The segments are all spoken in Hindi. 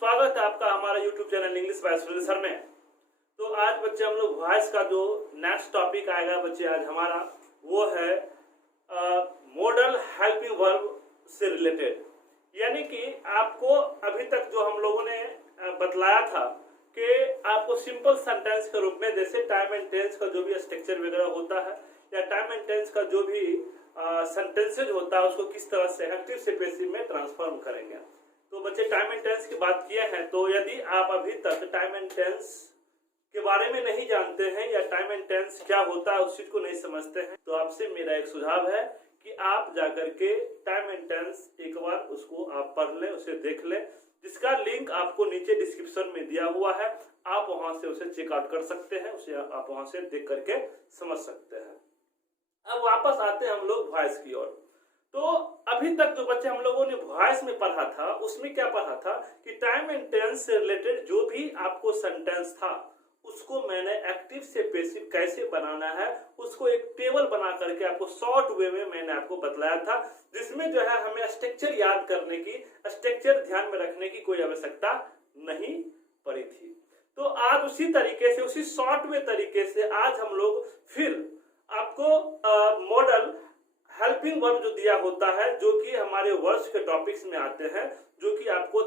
स्वागत है आपका हमारा YouTube channel English by sir में। तो आज बच्चे हम लोग वॉइस का जो नेक्स्ट टॉपिक आएगा बच्चे आज हमारा वो है मॉडल हेल्पिंग वर्ब से रिलेटेड। यानी कि आपको अभी तक जो हम लोगों ने बतलाया था कि आपको सिंपल सेंटेंस के रूप में जैसे टाइम एंड टेंस का जो भी स्ट्रक्चर वगैरह होता है या टाइम एंड टेंस का जो भी सेंटेंसेज होता है उसको किस तरह से एक्टिव से पैसिव में ट्रांसफॉर्म करेंगे। तो बच्चे टाइम एंड टेंस की बात किए हैं, तो यदि आप अभी तक टाइम एंड टेंस के बारे में नहीं जानते हैं या टाइम एंड टेंस क्या होता है उस चीज को नहीं समझते हैं, तो आपसे मेरा एक सुझाव है कि आप जाकर के टाइम एंड टेंस एक बार उसको आप पढ़ लें, उसे देख लें, जिसका लिंक आपको नीचे डिस्क्रिप्शन में दिया हुआ है। आप वहां से उसे चेकआउट कर सकते हैं, उसे आप वहां से देख करके समझ सकते हैं। अब वापस आते हैं हम लोग वॉइस की ओर। तो अभी तक जो बच्चे हम लोगों ने वॉइस में पढ़ा था उसमें क्या पढ़ा था कि टाइम एंड टेंस से रिलेटेड जो भी आपको सेंटेंस था उसको मैंने एक्टिव से पैसिव कैसे बनाना है उसको एक टेबल बना करके आपको शॉर्ट वे में मैंने आपको बतलाया था, जिसमें जो है हमें स्ट्रक्चर याद करने की, स्ट्रक्चर ध्यान में रखने की कोई आवश्यकता नहीं पड़ी थी। तो आज उसी तरीके से, उसी शॉर्ट वे तरीके से आज हम लोग फिर आपको मॉडल हेल्पिंग वर्ब जो दिया होता है, जो कि हमारे वर्ड्स के टॉपिक्स में आते हैं, जो कि आपको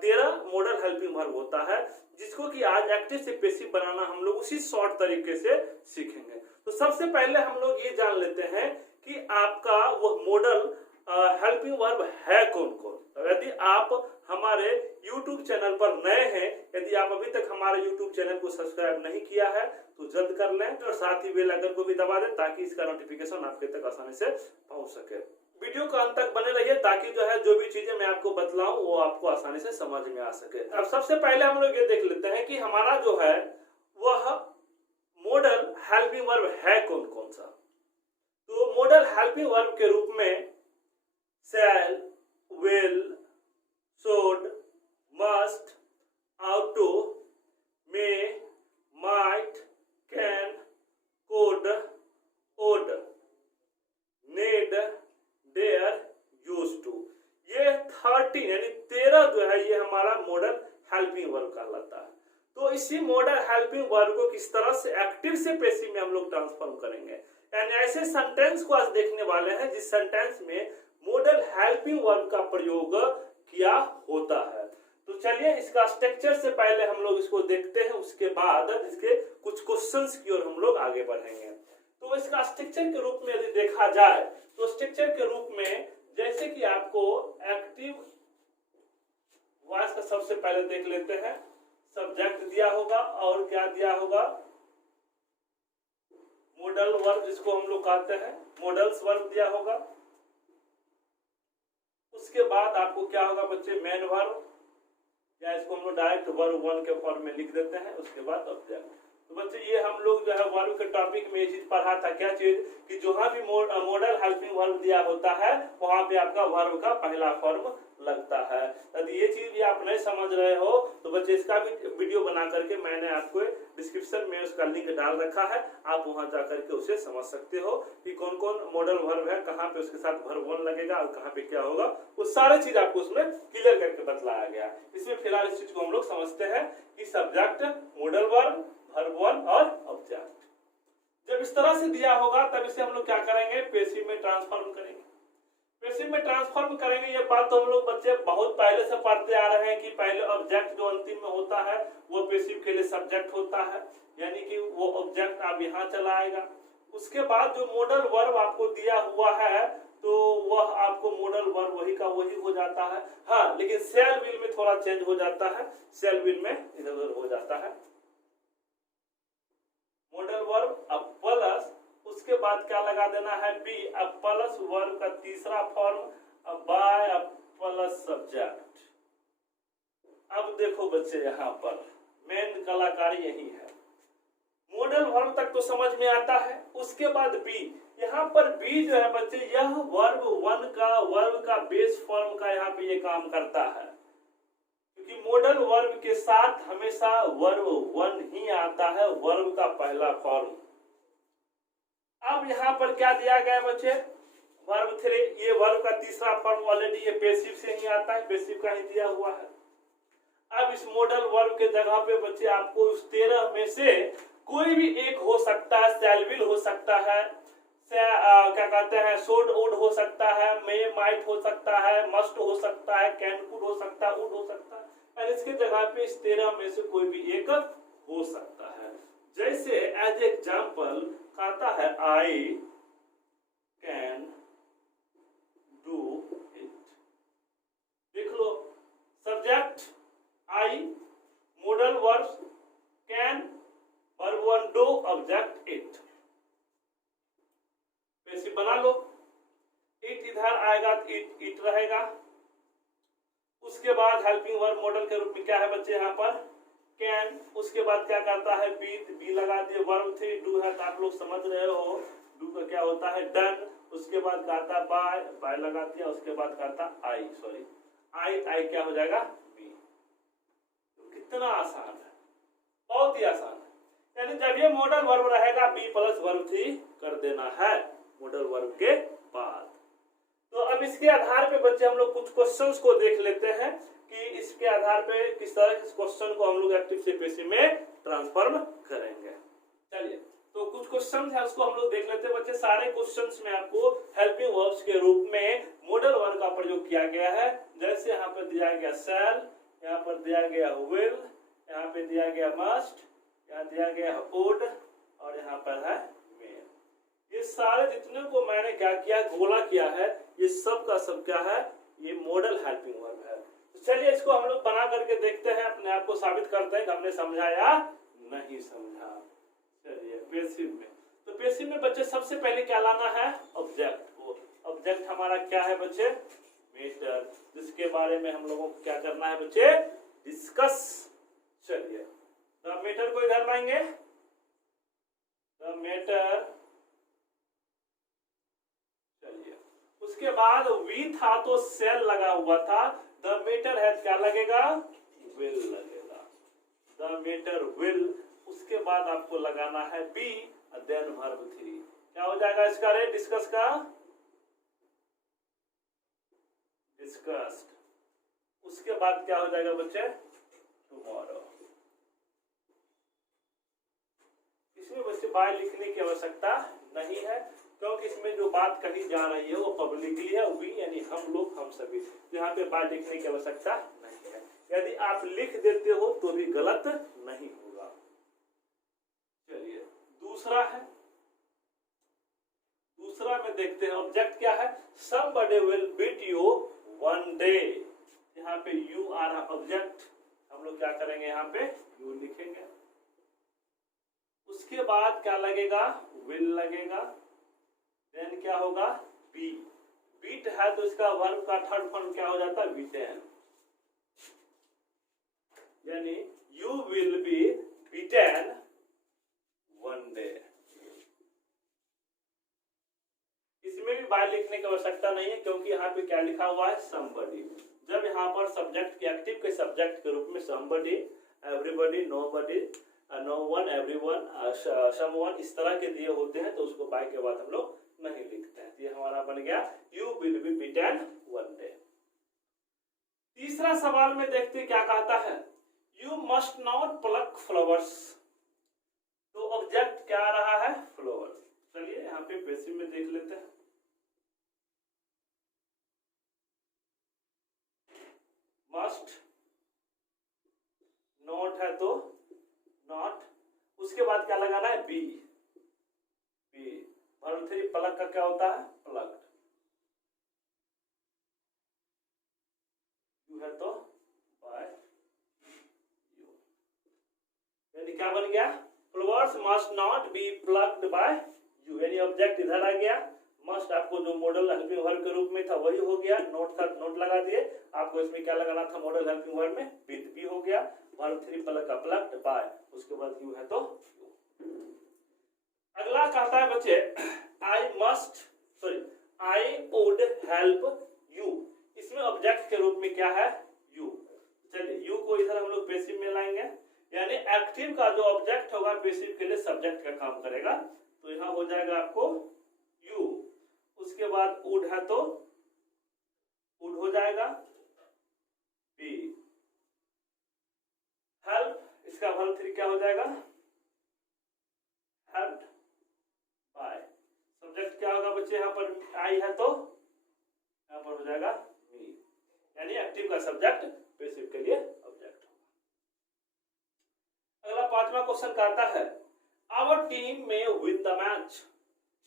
13 मॉडल हेल्पिंग वर्ब होता है, जिसको कि आज एक्टिव से पैसिव बनाना हम लोग उसी शॉर्ट तरीके से सीखेंगे। तो सबसे पहले हम लोग ये जान लेते हैं कि आपका वो मॉडल हेल्पिंग वर्ब है कौन कौन। यदि आप हमारे YouTube चैनल पर नए हैं, यदि आप अभी तक हमारे YouTube चैनल को सब्सक्राइब नहीं किया है तो जल्द कर लें और साथ ही बेल आइकन को भी दबा दें ताकि इसका नोटिफिकेशन आपके तक आसानी से पहुंच सके। वीडियो का अंत तक बने रहिए ताकि जो है जो भी चीजें मैं आपको बतलाऊं वो आपको आसानी से समझ में आ सके। अब सबसे पहले हम लोग ये देख लेते हैं कि हमारा जो है वह मॉडल हेल्पिंग वर्ब है कौन कौन सा। तो मॉडल हेल्पिंग वर्ब के रूप में shall, will, should, must, ought to, may, might, can, could, would, need, dare, used to, ये 13 यानी 13 जो है ये हमारा मॉडल हेल्पिंग वर्ब कहलाता है। तो इसी मॉडल हेल्पिंग वर्ब को किस तरह से एक्टिव से पैसिव में हम लोग ट्रांसफॉर्म करेंगे, यानी ऐसे सेंटेंस को आज देखने वाले हैं जिस सेंटेंस में मॉडल हेल्पिंग वर्ब का प्रयोग किया होता है। तो चलिए इसका स्ट्रक्चर से पहले हम लोग इसको देखते हैं, उसके बाद इसके कुछ क्वेश्चंस की ओर हम लोग आगे बढ़ेंगे। तो इसका स्ट्रक्चर के रूप में यदि देखा जाए तो स्ट्रक्चर के रूप में जैसे कि आपको एक्टिव वॉइस का सबसे पहले देख लेते हैं, सब्जेक्ट दिया होगा और क्या दिया होगा, मॉडल वर्ब जिसको हम लोग कहते हैं, मॉडल्स वर्ब दिया होगा। उसके बाद आपको क्या होगा बच्चे, मेन वर्ब, या इसको हम लोग डायरेक्ट वर्ब 1 के फॉर्म में लिख देते हैं। उसके बाद ऑब्जेक्ट। तो बच्चे ये हम लोग जो है वर्ब के टॉपिक में ये चीज पढ़ा था, क्या चीज कि जहां भी मॉडल हेल्पिंग वर्ब दिया होता है वहां पे आपका वर्ब का पहला फॉर्म लगता है। यदि ये चीज भी आप नहीं समझ रहे हो तो बच्चे इसका भी वीडियो बना करके मैंने आपको डिस्क्रिप्शन में उसका लिंक डाल रखा है, आप वहां जाकर के उसे समझ सकते हो कि कौन कौन मॉडल वर्ब है, कहाँ पे उसके साथ वर्ब 1 लगेगा और कहाँ पे क्या होगा, वो सारे चीज आपको उसमें क्लियर करके बतलाया गया। इसमें फिलहाल इस चीज को हम लोग समझते हैं कि सब्जेक्ट, मॉडल वर्ब, वर्ब 1 और ऑब्जेक्ट। जब इस तरह से दिया होगा तब इसे हम लोग क्या करेंगे, पैसिव में ट्रांसफॉर्म करेंगे। पैसिव में ट्रांसफॉर्म करेंगे, ये बात तो हम लोग बच्चे बहुत पहले से पढ़ते आ रहे हैं कि पहले ऑब्जेक्ट जो अंतिम में होता है वो पैसिव के लिए सब्जेक्ट होता है, यानी कि वो ऑब्जेक्ट आप यहाँ चला आएगा। उसके बाद जो मॉडल वर्ब आपको दिया हुआ है तो वह आपको मॉडल वर्ब वही का वही हो जाता है। हाँ, लेकिन शैल विल में थोड़ा चेंज हो जाता है, शैल विल में इधर उधर हो जाता है। मॉडल वर्ब अब प्लस, उसके बाद क्या लगा देना है, बी, अब प्लस वर्ब का तीसरा फॉर्म, अब बाय, अब प्लस सब्जेक्ट। अब देखो बच्चे यहाँ पर मेन कलाकारी यही है। मॉडल वर्ब तक तो समझ में आता है, उसके बाद बी, यहाँ पर बी जो है बच्चे यह वर्ब 1 का, वर्ब का बेस फॉर्म का यहाँ पे ये काम करता है, क्योंकि मॉडल वर्ब के साथ हमेशा वर्ब 1 ही आता है, वर्ब का पहला फॉर्म। अब यहाँ पर क्या दिया गया बच्चे, वर्ब 3, ये वर्ब का तीसरा फॉर्म ऑलरेडी ये पैसिव से ही आता है, पैसिव का ही दिया हुआ है। अब इस मॉडल वर्ब के जगह पे बच्चे आपको उस 13 में से कोई भी एक हो सकता है, शैल विल हो सकता है, क्या कहते हैं, शुड वुड हो सकता है, मे माइट हो सकता है, मस्ट हो सकता है, कैन कुड हो सकता है, वुड हो सकता है, और इसके जगह पे इस 13 में से कोई भी एक हो सकता है। जैसे एज एग्जाम्पल कहता है आई कैन डू इट। देख लो, subject I, modal verb can, verb one do, object it. Passive बना लो, इट इधर आएगा तो इट रहेगा। उसके बाद हेल्पिंग वर्ब मॉडल के रूप में क्या है बच्चे यहाँ पर, कैन। उसके बाद क्या करता है, बी लगा दिए, वर्ब थ्री डू है तो आप लोग समझ रहे हो, डू का क्या होता है, डन। उसके बाद कहता है बाय, बाय लगा दिया। उसके बाद कहता आई, सॉरी आई क्या हो जाएगा, बी। तो कितना आसान है, बहुत ही आसान है। यानी जब ये मॉडल वर्ब रहेगा बी प्लस वर्ब थ्री कर देना है मॉडल वर्ब के बाद। तो अब इसके आधार पे बच्चे हम लोग कुछ क्वेश्चंस को देख लेते हैं कि इसके आधार पे किस तरह के क्वेश्चन को हम लोग एक्टिव से पैसिव में ट्रांसफॉर्म करेंगे। चलिए, तो कुछ क्वेश्चन है उसको हम लोग देख लेते हैं बच्चे। सारे क्वेश्चंस में आपको हेल्पिंग वर्ब्स के रूप में मॉडल वर्ब का प्रयोग किया गया है। जैसे यहाँ पर दिया गया शैल, यहाँ पर दिया गया विल, यहाँ पे दिया गया मस्ट, यहाँ दिया गया वुड, और यहाँ पर है मे। ये सारे जितने को मैंने क्या किया, गोला किया है, ये सब का सब क्या है, ये मॉडल हेल्पिंग वर्ब है। तो चलिए इसको हम लोग बना करके देखते हैं, अपने आप को साबित करते हैं कि हमने समझा या नहीं समझा। चलिए पैसिव में, तो पैसिव में बच्चे सबसे पहले क्या लाना है, ऑब्जेक्ट को। ऑब्जेक्ट हमारा क्या है बच्चे, मैटर, जिसके बारे में हम लोगों को क्या करना है बच्चे, डिस्कस। चलिए द मैटर को इधर लाएंगे, द मैटर। चलिए उसके बाद वी था तो सेल लगा हुआ था, द मैटर है क्या लगेगा, विल लगेगा, द मैटर विल। उसके बाद आपको लगाना है बी, देन वर्ब थ्री। क्या हो जाएगा इसका रे, डिस्कस का, डिस्कस्ड। उसके बाद क्या हो जाएगा बच्चे, टुमारो। इसमें बच्चे बाय लिखने की आवश्यकता नहीं है, क्योंकि इसमें जो बात कही जा रही है वो पब्लिकली है, वी यानी हम लोग, हम सभी। यहाँ पे बाय लिखने की आवश्यकता नहीं है। यदि आप लिख देते हो तो भी गलत नहीं होगा। चलिए दूसरा है, दूसरा में देखते हैं ऑब्जेक्ट क्या है, somebody will beat you one day। यहाँ पे यू आ रहा ऑब्जेक्ट, हम लोग क्या करेंगे, यहाँ पे यू लिखेंगे। उसके बाद क्या लगेगा, विल लगेगा, देन क्या होगा, बी। बीट है तो इसका वर्ब का थर्ड फॉर्म क्या हो जाता है, बीटेन। यानी you will be beaten one day. इसमें भी बाय लिखने की आवश्यकता नहीं है, क्योंकि यहाँ पे क्या लिखा हुआ है, somebody। जब यहाँ पर सब्जेक्ट के एक्टिव के सब्जेक्ट के रूप में somebody, everybody, nobody, no one, everyone, someone इस तरह के दिए होते हैं तो उसको बाय के बाद हम लोग नहीं लिखते हैं। ये हमारा बन गया you will be beaten one day। तीसरा सवाल में देखते क्या कहता है, you must not pluck flowers। तो ऑब्जेक्ट क्या आ रहा है, फ्लावर। चलिए यहाँ पे पैसिव में देख लेते हैं, मस्ट, नॉट है तो नॉट। उसके बाद क्या लगाना है, be. Be verb three, plug का क्या होता है, प्लग्ड। यू है तो बाय यू, यानी क्या बन गया, flowers must not be plugged by you. यानी ऑब्जेक्ट इधर आ गया, मस्ट आपको जो मॉडल हेल्पिंग वर्ब के रूप में था वही हो गया, नोट था नोट लगा दिए। आपको इसमें क्या लगाना था, मॉडल हेल्पिंग वर्ब में विद भी हो गया, वर्ब थ्री प्लग का प्लग्ड बाय, उसके बाद यू है तो यू। अगला कहता है बच्चे I must, sorry I would help you. इसमें ऑब्जेक्ट के रूप में क्या है, यू। चलिए यू को इधर हम लोग पैसिव में लाएंगे, यानी एक्टिव का जो ऑब्जेक्ट होगा पैसिव के लिए सब्जेक्ट का काम करेगा। तो यहाँ हो जाएगा आपको यू। उसके बाद वुड है तो वुड हो जाएगा बी। वर्ब 3 क्या हो जाएगा, हेल्प्ड बाय। सब्जेक्ट क्या होगा बच्चे, यहाँ पर आई है तो यहाँ पर हो जाएगा मी, यानी एक्टिव का सब्जेक्ट पैसिव के लिए ऑब्जेक्ट होगा। अगला 5वां क्वेश्चन का आता है, आवर टीम में विन द मैच।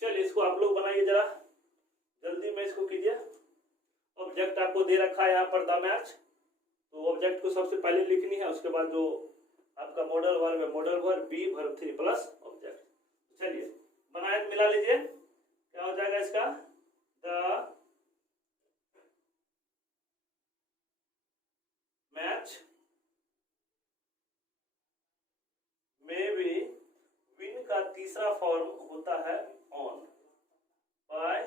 चलिए इसको आप लोग बनाइए जरा जल्दी में, इसको कीजिए। ऑब्जेक्ट आपको दे रखा है यहाँ पर द मैच, तो ऑब्जेक्ट को सबसे पहले लिखनी है, उसके बाद जो आपका मॉडल वर्ब है, modal verb B verb 3 plus object. चलिए बनाए, मिला लीजिए, क्या हो जाएगा इसका, द मैच में भी विन का तीसरा फॉर्म होता है ऑन बाय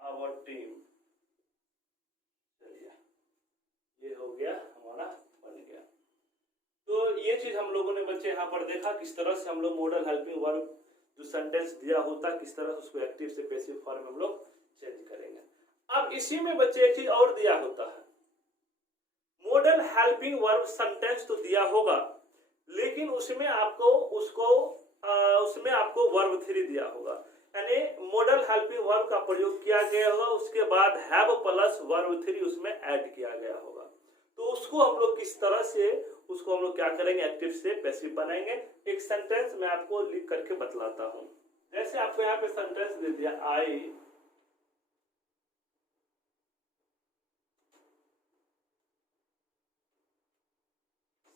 आवर टीम। चलिए ये हो गया हमारा, बन गया। तो ये चीज हम लोगों ने बच्चे यहाँ पर देखा, किस तरह से हम लोग मॉडल हेल्पिंग वर्ब जो सेंटेंस दिया होता है, किस तरह से उसको एक्टिव से पैसिव फॉर्म में हम लोग चेंज करेंगे। अब इसी में बच्चे एक चीज और दिया होता है, मॉडल हेल्पिंग वर्ब सेंटेंस तो दिया होगा, लेकिन उसमें आपको उसमें आपको वर्ब 3 दिया होगा, यानी मॉडल हेल्पिंग वर्ब का प्रयोग किया गया होगा, उसके बाद हैव प्लस वर्ब 3 उसमें ऐड किया गया होगा। तो उसको हम लोग किस तरह से उसको हम लोग क्या करेंगे, एक्टिव से पैसिव बनाएंगे। एक सेंटेंस मैं आपको लिख करके बतलाता हूं। जैसे आपको यहाँ पे सेंटेंस दे दिया, आई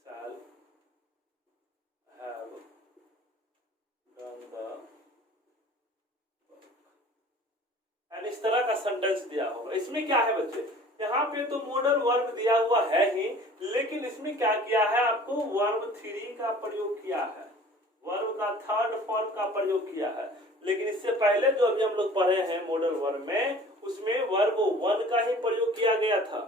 shall have done the work, and इस तरह का सेंटेंस दिया होगा। इसमें क्या है बच्चे, यहाँ पे तो मॉडल वर्ब दिया हुआ है ही, लेकिन इसमें क्या किया है, आपको वर्ब 3 का प्रयोग किया है, वर्ब का थर्ड फॉर्म का प्रयोग किया है। लेकिन इससे पहले जो अभी हम लोग पढ़े हैं मॉडल वर्ब में, उसमें वर्ब 1 का ही प्रयोग किया गया था।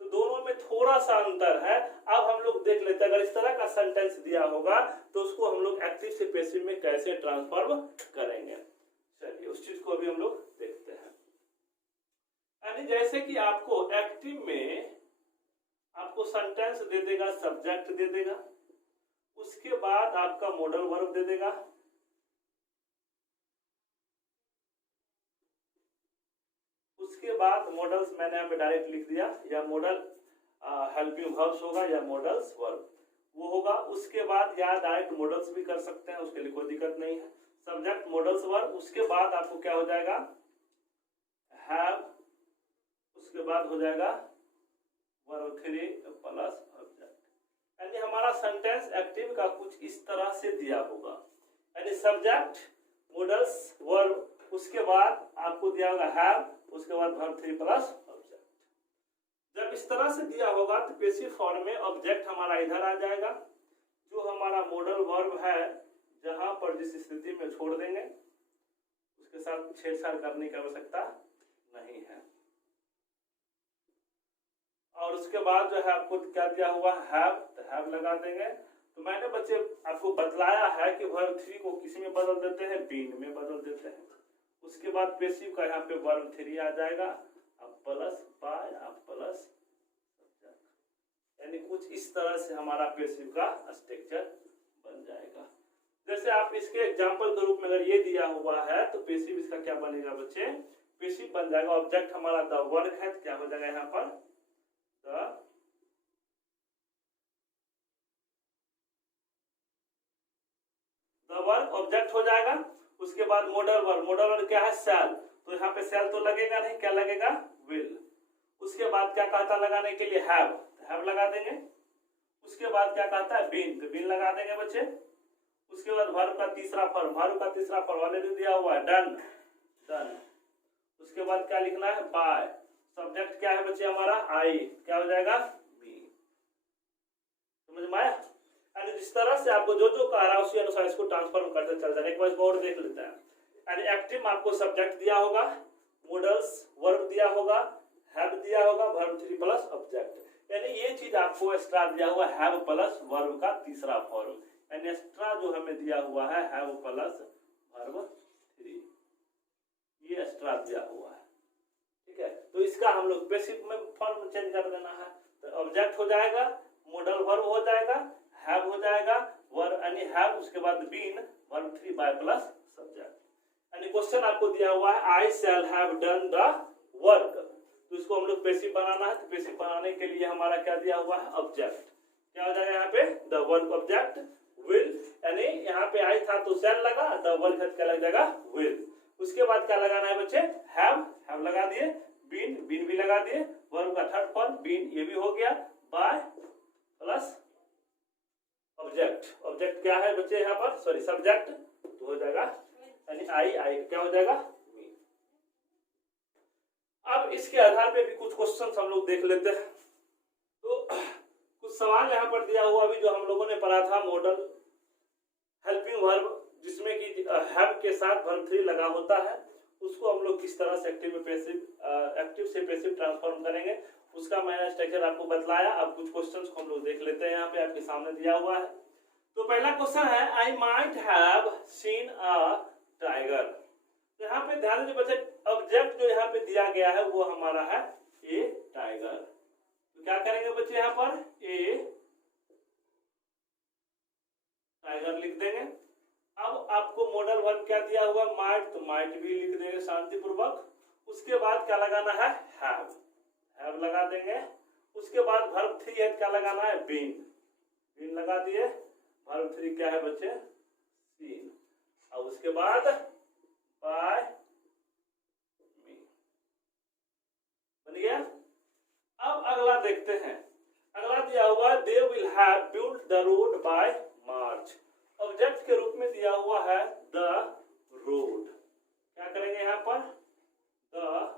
तो दोनों में थोड़ा सा अंतर है। अब हम लोग देख लेते हैं, अगर इस तरह का सेंटेंस दिया होगा तो उसको हम लोग एक्टिव से पैसिव में कैसे ट्रांसफॉर्म करेंगे। चलिए उस चीज को अभी हम लोग देखते हैं। यानी जैसे कि आपको एक्टिव में आपको सेंटेंस दे देगा, सब्जेक्ट दे देगा, उसके बाद आपका मॉडल वर्ब दे देगा, उसके बाद मॉडल्स मैंने यहाँ पे डायरेक्ट लिख दिया, या मॉडल हेल्पिंग वर्ब्स होगा या मॉडल्स वर्ब वो होगा। उसके बाद या डायरेक्ट मॉडल्स भी कर सकते हैं, उसके लिए कोई दिक्कत नहीं है। सब्जेक्ट मॉडल्स वर्ब, उसके बाद आपको क्या हो जाएगा, हैव, उसके बाद हो जाएगा वर्ब 3 प्लस ऑब्जेक्ट। यानी हमारा सेंटेंस एक्टिव का कुछ इस तरह से दिया होगा, यानी सब्जेक्ट मॉडल्स वर्ब, उसके बाद आपको दिया होगा हैव, उसके बाद वर्ब 3 प्लस ऑब्जेक्ट। जब इस तरह से दिया होगा तो पैसिव फॉर्म में ऑब्जेक्ट हमारा इधर आ जाएगा, जो हमारा मॉडल वर्ब है जहां पर जिस स्थिति में छोड़ देंगे उसके साथ छेड़छाड़ करने की आवश्यकता नहीं है। और उसके बाद जो है आपको क्या दिया हुआ हैव, तो हैव लगा देंगे। तो मैंने बच्चे आपको बतलाया है कि वर्ब 3 को किसी में बदल देते हैं, बीन में बदल देते हैं। उसके बाद पैसिव का यहाँ पे वर्ब 3 आ जाएगा, अब प्लस बाय, अब प्लस सब्जेक्ट, यानी कुछ इस तरह से हमारा पैसिव का स्ट्रक्चर बन जाएगा। जैसे आप इसके एग्जांपल के रूप में अगर ये दिया हुआ है तो पैसिव इसका क्या बनेगा बच्चे, पैसिव बन जाएगा। ऑब्जेक्ट हमारा द वर्क है, क्या हो जाएगा यहाँ पर द वर्क ऑब्जेक्ट हो जाएगा। उसके बाद मॉडल वर्ब क्या है, शैल, तो यहाँ पे शैल तो लगेगा नहीं, क्या लगेगा, विल। उसके बाद क्या कहता है लगाने के लिए, हैव लगा देंगे। उसके बाद क्या कहता है, बीन, तो बीन लगा देंगे बच्चे। उसके बाद वर्ब का तीसरा फॉर्म वाले जो दिया हुआ है डन। उसके बाद क्या लिखना है, बाय। सब्जेक्ट क्या है बच्चे हमारा, आई, क्या हो जाएगा, मी। समझ में आया। यानी जिस तरह से आपको जो कह रहा है उसी अनुसार इसको ट्रांसफॉर्म करते चल जाए। एक बार और देख लेते हैं। यानी एक्टिव में आपको सब्जेक्ट दिया होगा, मॉडल्स वर्ब दिया होगा, हैव दिया होगा, वर्ब 3 प्लस ऑब्जेक्ट। यानी ये चीज आपको एक्स्ट्रा दिया हुआ हैव प्लस वर्ब का तीसरा फॉर्म, यानी एक्स्ट्रा जो हमें दिया हुआ है हैव प्लस वर्ब 3, ये एक्स्ट्रा दिया हुआ है। ठीक है, तो इसका हम लोग पैसिव में फॉर्म चेंज कर देना है। तो ऑब्जेक्ट हो जाएगा, मॉडल वर्ब हो जाएगा, हैव हो जाएगा, वर्ब यानी हैव, उसके बाद been, verb 3 by plus subject. यानी क्वेश्चन आपको दिया हुआ है I shall have done the work, तो इसको हम लोग पैसिव बनाना है। तो पैसिव बनाने के लिए हमारा क्या दिया हुआ है, ऑब्जेक्ट। क्या हो जाएगा यहाँ पे, द वर्क ऑब्जेक्ट विल, यानी यहाँ पे आई था तो शैल लगा, द वर्क क्या लग जाएगा, विल। उसके बाद क्या लगाना है बच्चे, हैव लगा दिए, बीन भी लगा दिए, वर्ब का थर्ड फॉर्म बीन ये भी हो गया, बाय प्लस ऑब्जेक्ट। ऑब्जेक्ट क्या है बच्चे यहाँ पर, सॉरी सब्जेक्ट, तो हो जाएगा यानी आई क्या हो जाएगा, मी। अब इसके आधार पे भी कुछ क्वेश्चंस हम लोग देख लेते हैं। तो कुछ सवाल यहाँ पर दिया हुआ अभी जो हम लोगों ने पढ़ा था, मॉडल हेल्पिंग वर्ब जिसमें कि हैव के साथ वर्ब 3 लगा होता है, उसको हम लोग किस तरह से एक्टिव से पैसिव ट्रांसफॉर्म करेंगे उसका मैंने स्ट्रक्चर आपको बतलाया। अब कुछ क्वेश्चंस को हम लोग देख लेते हैं, यहाँ पे आपके सामने दिया हुआ है। तो पहला क्वेश्चन है I might have seen a tiger. तो यहाँ पे ध्यान दीजिए बच्चे, ऑब्जेक्ट जो यहाँ पे दिया गया है वो हमारा है ए टाइगर। तो क्या करेंगे बच्चे, यहाँ पर ए टाइगर लिख देंगे। अब आपको मॉडल वर्ब क्या दिया हुआ, माइट, तो माइट भी लिख देंगे शांतिपूर्वक। उसके बाद क्या लगाना है, हैव लगा देंगे। उसके बाद वर्ब 3 है, क्या लगाना है, बीन लगा दिए। वर्ब 3 क्या है बच्चे, सीन। और उसके बाद बाय मी बन गया। अब अगला देखते हैं, अगला दिया हुआ दे will have built the road by March. Object के रूप में दिया हुआ है द रोड। क्या करेंगे यहाँ पर, the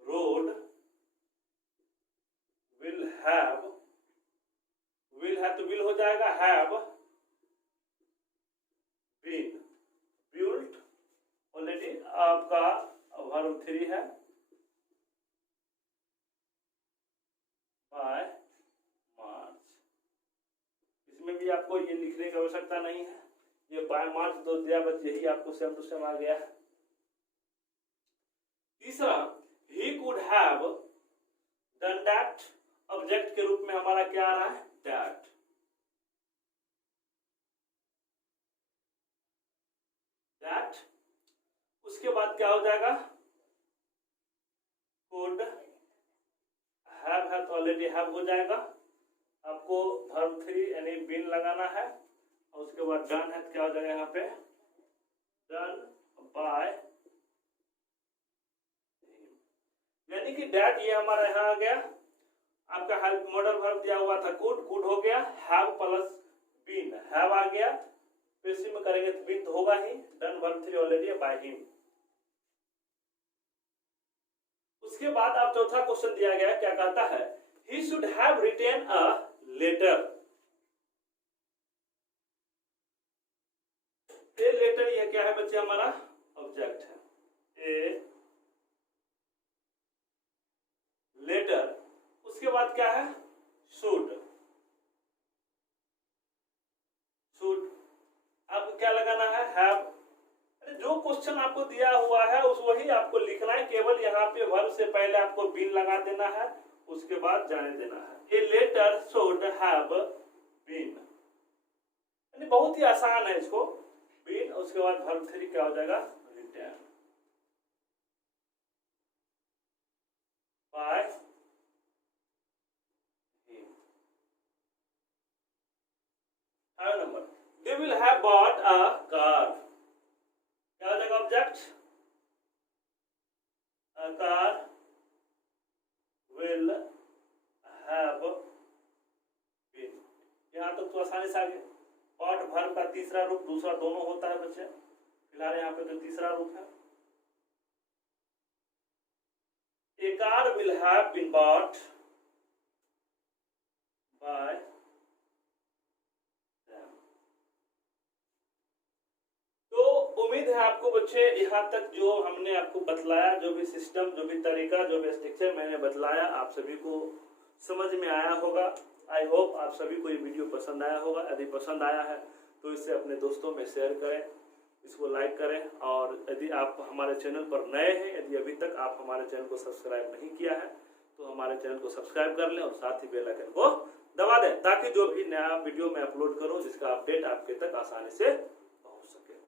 road will have, will है तो विल हो जाएगा, हैव बीन बिल्ट, ऑलरेडी आपका वर्ब 3 है, बाय मार्च। इसमें भी आपको ये लिखने की आवश्यकता नहीं है, ये बाय मार्च दो दिया बस, यही आपको सेम टू सेम आ गया है। तीसरा, he could have done that. Object के रूप में हमारा क्या आ रहा है, दैट। दैट उसके बाद क्या हो जाएगा, कुड हैव है तो ऑलरेडी हैव हो जाएगा। आपको वर्ब 3 यानी बीन लगाना है, और उसके बाद डन है तो क्या हो जाएगा यहाँ पे, डन बाय, यानी कि दैट ये हमारा यहाँ आ गया। आपका हेल्प मॉडल वर्ब दिया हुआ था कुड हो गया, हैव प्लस बीन, हैव आ गया, पैसिव में करेंगे तो बीन तो होगा ही, डन वर्ब 3 ऑलरेडी है, बाय हिम। उसके बाद आप चौथा क्वेश्चन दिया गया, क्या कहता है, he should have written a letter। A letter ये क्या है बच्चे, हमारा ऑब्जेक्ट है, ए लेटर। उसके बाद क्या है, should आपको क्या लगाना है, have। जो क्वेश्चन आपको दिया हुआ है उस वही आपको लिखना है, केवल यहाँ पे वर्ब से पहले आपको बीन लगा देना है, उसके बाद जाने देना है। A letter should have been, यानी बहुत ही आसान है इसको, बीन। उसके बाद वर्ब 3 क्या हो जाएगा, written by him. Third number, they will have bought a car. क्या हो जाएगा object, a car will have been. यहाँ तक तो आसानी से आ गया। बॉट वर्ब का तीसरा रूप, दूसरा दोनों होता है बच्चे, फिलहाल यहाँ पे तो तीसरा रूप है। A car will have been bought by them. तो उम्मीद है आपको बच्चे यहाँ तक जो हमने आपको बतलाया, जो भी सिस्टम, जो भी तरीका, जो भी स्ट्रक्चर मैंने बतलाया, आप सभी को समझ में आया होगा। आई होप आप सभी को ये वीडियो पसंद आया होगा। यदि पसंद आया है तो इसे अपने दोस्तों में शेयर करें, इसको लाइक करें। और यदि आप हमारे चैनल पर नए हैं, यदि अभी तक आप हमारे चैनल को सब्सक्राइब नहीं किया है तो हमारे चैनल को सब्सक्राइब कर लें और साथ ही बेल आइकन को दबा दें ताकि जो भी नया वीडियो मैं अपलोड करूं जिसका अपडेट आपके तक आसानी से